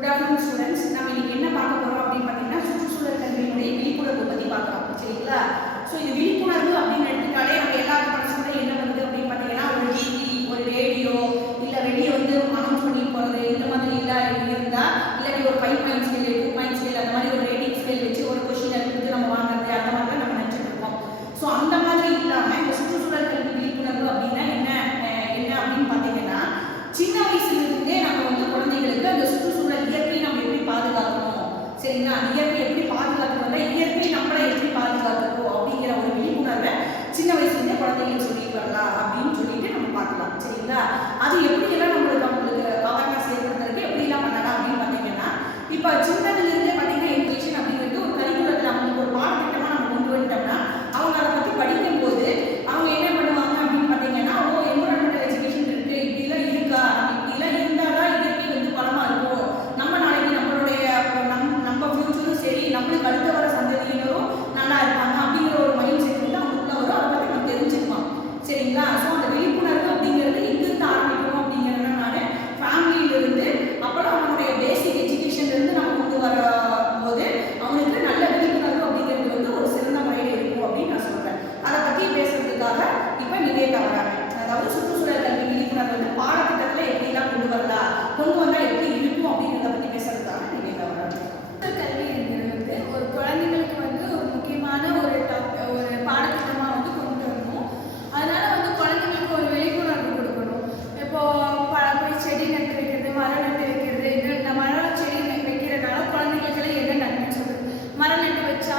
Good afternoon students. நம்ம இன்னைக்கு என்ன பார்க்க போறோம் அப்படின்னு பார்த்தீங்கன்னா சுற்றுச்சூழல் கல்வியினுடைய விழிப்புணர்வு பற்றி பார்க்கலாம். சரிங்களா? ஸோ இது விழிப்புணர்வு அப்படின்னு எடுத்துட்டாலே நம்ம எல்லாரும் மனசுல என்ன பண்ணுது அப்படின்னு பார்த்தீங்கன்னா ஒரு டிவி, ஒரு ரேடியோ, இல்லை வெளியே அனௌன்ஸ் பண்ணி போகிறது, இந்த மாதிரி இருந்தால் இல்லாட்டி ஒரு 5 பாயிண்ட் ஸ்கேல், 2 பாயிண்ட் ஸ்கேல், அந்த மாதிரி ஒரு ரேட்டிங் ஸ்கேல் வச்சு ஒரு கொஷின் எடுத்து நம்ம வாங்குறது, அந்த மாதிரி தான் நம்ம நினச்சிட்டு இருக்கோம். ஸோ அந்த மாதிரி இல்லாமல் இந்த சுற்றுச்சூழல் கல்வி விழிப்புணர்வு அப்படின்னா என்ன அப்படின்னு பார்த்தீங்கன்னா சின்ன வயசுலேருந்தே நம்ம குழந்தைகளுக்கு அந்த சுற்றுச்சூழல் இயற்கையை நம்ம எப்படி பாதுகாக்கணும், சரிங்களா, அந்த இயற்கை எப்படி பாதுகாக்கணும்னா இயற்கை நம்மளை எப்படி பாதுகாக்கணும் அப்படிங்கிற ஒரு விழிப்புணர்வை சின்ன வயசுலேருந்தே குழந்தைங்களுக்கு சொல்லிட்டு வரலாம் அப்படின்னு சொல்லிட்டு நம்ம பார்க்கலாம். சரிங்களா? அது எப்படியெல்லாம் அவங்களுக்கு அவேர்னஸ் ஏற்படுத்துறதுக்கு எப்படிலாம் பண்ணலாம் அப்படின்னு பார்த்தீங்கன்னா இப்போ சின்னதுலேருந்தே பார்த்தீங்கன்னா எஜுகேஷன் அப்படிங்கிறது ஒரு கரிக்குலத்தில் அவங்களுக்கு ஒரு பாடத்திட்டமாக நம்ம கொண்டு வந்துட்டோம்னா அவங்க அதை பற்றி படிக்கும் போது அவங்க என்ன பண்ணுவாங்க அப்படின்னு பார்த்தீங்கன்னா என்விரான்மெண்டல் எஜுகேஷன் இருக்கு, இப்படிலாம் இருக்கா, இப்படிலாம் இருந்தாதான் இயற்கை பலமா இருக்கும், நம்ம நாளைக்கு நம்மளுடைய நம்ம ஃபியூச்சரும் சரி நம்மளுக்கு அடுத்த வர சந்ததியினரும் நல்லா இருப்பாங்க அப்படிங்கிற ஒரு மைண்ட் செட் அவங்களுக்குள்ள வரும். அதை பற்றி நம்ம தெரிஞ்சுக்குவோம். சரிங்களா? ஸோ அந்த விழிப்புணர்வு அப்படிங்கிறது எங்கிருந்து ஆரம்பிக்கணும் அப்படிங்கிறத நான் ஃபேமிலியிலிருந்து அப்புறம் அவங்களுடைய பேசிக் எஜுகேஷன்லேருந்து நம்ம கொண்டு வரும்போது அவங்களுக்கு நல்ல விழிப்புணர்வு அப்படிங்கிறது ஒரு சிறந்த முறையில் இருக்கும் அப்படின்னு நான் சொல்கிறேன். அதை பற்றி பேசுறதுக்காக இப்போ நிவேதா வராங்க. அதாவது சுற்றுச்சூழல் கல்வி விழிப்புணர்வு பாடத்திட்டத்தில் எப்படிலாம் கொண்டு வந்தால் எப்படி இருக்கும் அப்படிங்கிறத பற்றி பேசுறதுக்காக நிவேதா வராங்க. கல்வி என்கிறது ஒரு குழந்தைங்களுக்கு ஒரு முக்கியமான ஒரு பாடத்திட்டமாக கொண்டு வரணும். அதனால குழந்தைங்களுக்கு ஒரு விழிப்புணர்வு கொடுக்கணும். இப்போ போய் செடி நட்டு வைக்கிறது, மரம் நட்டு வைக்கிறது, இந்த மரம் செடி வைக்கிறதுனால குழந்தைங்களுக்கு என்ன நன்மை சொல்லுது, மரம் நட்டு வச்சா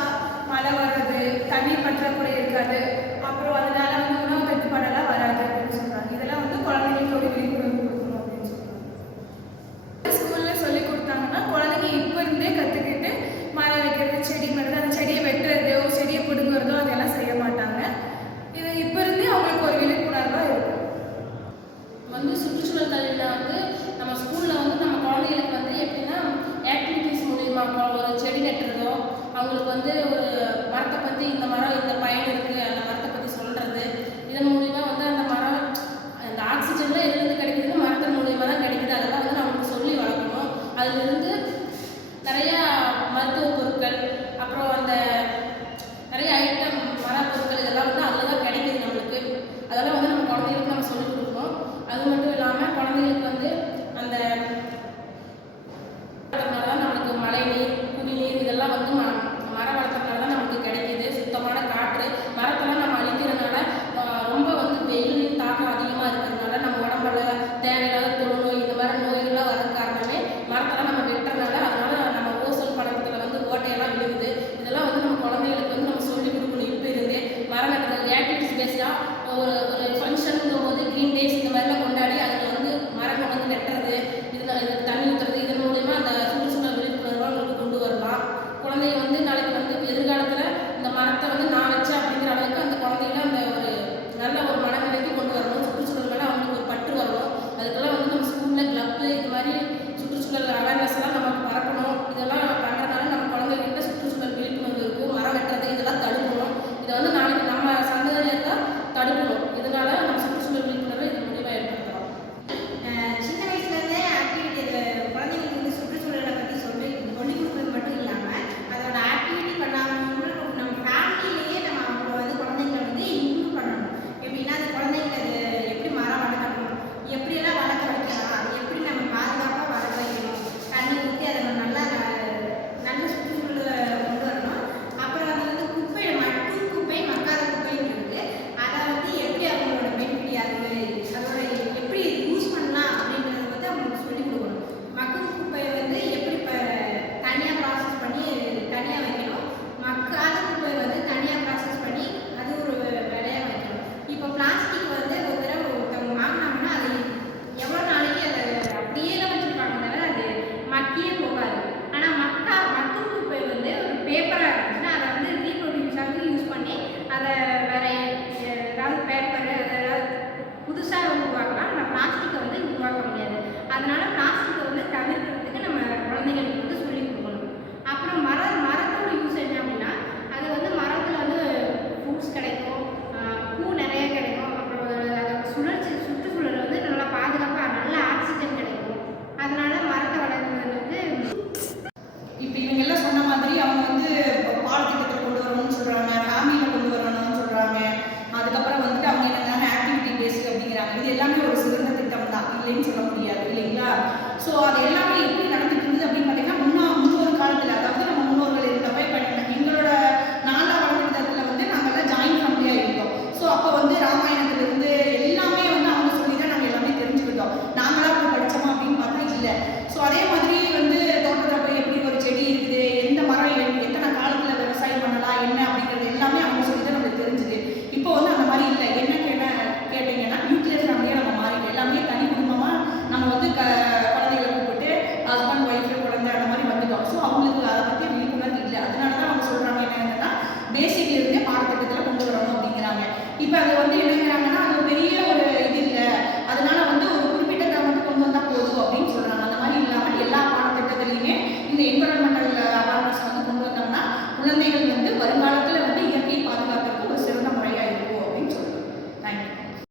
மழை வர்றது, தண்ணீர் பற்றாக்குறை இருக்காது, அப்புறம் அதனால உணவு தட்டுப்பாடெல்லாம் வராது அப்படின்னு சொல்றாங்க. இதெல்லாம் குழந்தைங்களுக்கு ஒரு விழிப்புணர்வு கொடுக்கணும் அப்படின்னு சொல்றாங்க. ஸ்கூல்ல சொல்லி கொடுத்தாங்கன்னா குழந்தைங்க இப்போ இருந்தே கற்றுக்கிட்டு மரம் வைக்கிறது, செடி நடுறது, அந்த செடியை வெட்டுறதோ செடியை பிடுங்குறதோ அதெல்லாம் செய்ய மாட்டாங்க. இது இப்போ இருந்தே அவங்களுக்கு ஒரு விழிப்புணர்வாக இருக்கும். சுற்றுச்சூழல் கல்வியில் நம்ம ஸ்கூலில் நம்ம குழந்தைகளுக்கு எப்படின்னா ஆக்டிவிட்டிஸ் மூலியமாக ஒரு செடி நட்டுறதோ, அவங்களுக்கு ஒரு மரத்தை பற்றி இந்த மரம் இந்த பயன் இருக்குது அந்த மரத்தை பற்றி சொல்கிறது, இதன் மூலிமா அந்த மரம் அந்த ஆக்சிஜன்லாம் எதுலேருந்து கிடைக்குதுன்னு மரத்தின் மூலியமாக தான் கிடைக்குது. அதெல்லாம் நம்மளுக்கு சொல்லி வளர்க்கணும். அதிலிருந்து நிறையா மருத்துவ பொருட்கள், அப்புறம் அந்த நிறைய ஐட்டம் மர பொருட்கள் இதெல்லாம் அதில் தான் கிடைக்குது நம்மளுக்கு. அதெல்லாம் நம்ம குழந்தைகளுக்கு நம்ம சொல்லிக் கொடுக்கணும். அது மட்டும் இல்லாமல் குழந்தைகளுக்கு அந்த தான் நம்மளுக்கு மழை நீர், குடிநீர் இதெல்லாம் மர வளர்த்தனால தான் நமக்கு கிடைக்கிது. சுத்தமான காற்று. மரத்தெல்லாம் நம்ம அழிக்கிறதுனால ரொம்ப வெயில் தாக்கம் அதிகமாக இருக்கிறதுனால நம்ம உடம்புல தேவையில்லாத தொழுநோய் இந்த மாதிரி நோய்கள்லாம் வர காரணமே மரத்தெல்லாம் நம்ம வெட்டுறதுனால. அதனால நம்ம ஓசோன் படத்தில் ஓட்டையெல்லாம் விழுகுது. இதெல்லாம் நம்ம குழந்தைகளுக்கு நம்ம சொல்லிக் கொடுக்கணும். இப்போ இருந்து மரம் நட்டுறது ஆக்டிவிட்டிஸ் பேஸ்டாக ஒரு ஃபங்க்ஷனுங்கும் போது க்ரீன் டேஸ் இந்த மாதிரிலாம் கொண்டாடி அதில் மரம் நட்டுறது, இதில் இல்லைன்னு சொல்ல முடியாது இல்லைங்களா. ஸோ அது எல்லாமே